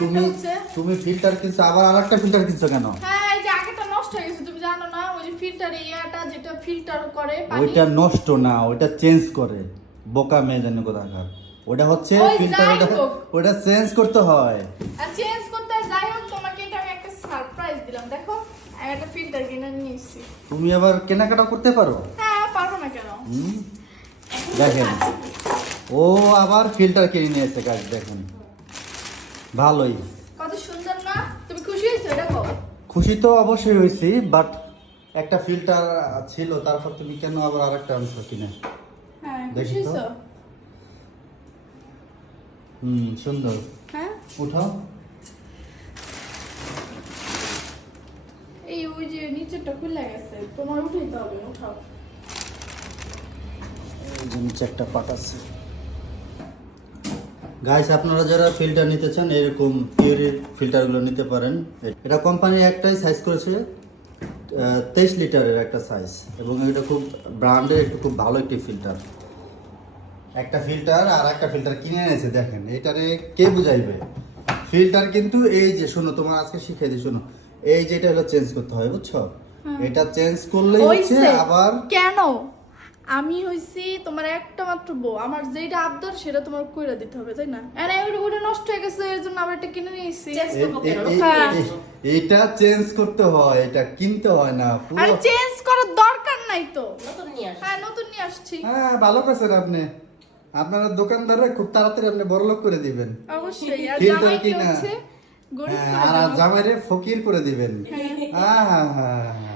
তুমি তুমি ফিল্টার কিনছো আবার আরেকটা ফিল্টার কিনছো কেন? হ্যাঁ এই যে আগেটা নষ্ট হয়ে গেছে তুমি জানো না ওই যে ফিল্টার ইয়াটা যেটা ফিল্টার করে পানি ওইটা নষ্ট না, ওইটা চেঞ্জ করে। বোকা মেয়ে জানো কোথাকার। ওটা হচ্ছে ওই ফিল্টার, যাই হোক। ওটা চেঞ্জ করতে হয়। আর চেঞ্জ করতে যাই হোক তোমাকে এটা আমি একটা সারপ্রাইজ দিলাম দেখো আমি একটা ফিল্টার কিনে নিয়ে এসেছি। তুমি আবার কেনাকাটা করতে পারো? হ্যাঁ পারবো না কেন। হুম, দেখেন ও আবার ফিল্টার কিনে নিয়েছে গাছ, দেখেন ভালোই। কত সুন্দর না, তুমি খুশি হয়েছো এটা কও? খুশি তো অবশ্যই হয়েছি, বাট একটা ফিল্টার ছিল তারপর তুমি কেন আবার আরেকটা আনছো কিনে? হ্যাঁ খুশি দেখি তো। হয়েছো? সুন্দর। হ্যাঁ উঠাও। এই ওই যে নিচেরটা খুলে গেছে তোমার উঠাইতে হবে, উঠাও। এই যে নিচে একটা পাট আছে। গাইস আপনারা যারা ফিল্টার নিতে চান এরকম পিওরির ফিল্টারগুলো নিতে পারেন। এটা কোম্পানির একটাই সাইজ করেছে 23 লিটারের একটা সাইজ, এবং এটা খুব ব্র্যান্ডের একটু খুব ভালো একটি ফিল্টার। একটা ফিল্টার আর একটা ফিল্টার কিনে এনেছে, দেখেন এটারে কে বুঝাইবে? ফিল্টার কিন্তু এই যে শোনো, তোমার আজকে শিখিয়ে দিই, শোনো এই যে এটা হলো চেঞ্জ করতে হয়, বুঝছো? এটা চেঞ্জ করলেই হচ্ছে হইছে। আবার কেন আমি হইছি তোমার একটা মাত্র বউ, আমার যেটা আবদার সেটা তোমার কইরা দিতে হবে তাই না? আরে ওটা নষ্ট হয়ে গেছে এর জন্য আবার এটা কিনে নিয়েছি। এটা চেঞ্জ করতে হয়, এটা কিনতে হয় না। আর পুরো চেঞ্জ করার দরকার নাই তো, নতুন নিয়ে আসি। হ্যাঁ নতুন নিয়ে আসছি। হ্যাঁ ভালো কাছেন আপনি। আপনারা দোকানদাররা খুব তাড়াতাড়ি আপনি বড়লোক করে দিবেন। অবশ্যই। আর ফিল্টার জামাই কি কিনা। হচ্ছে গরিব হ্যাঁ, করে আর দেবো। জামাইরে ফকির করে দিবেন। হ্যাঁ হ্যাঁ হ্যাঁ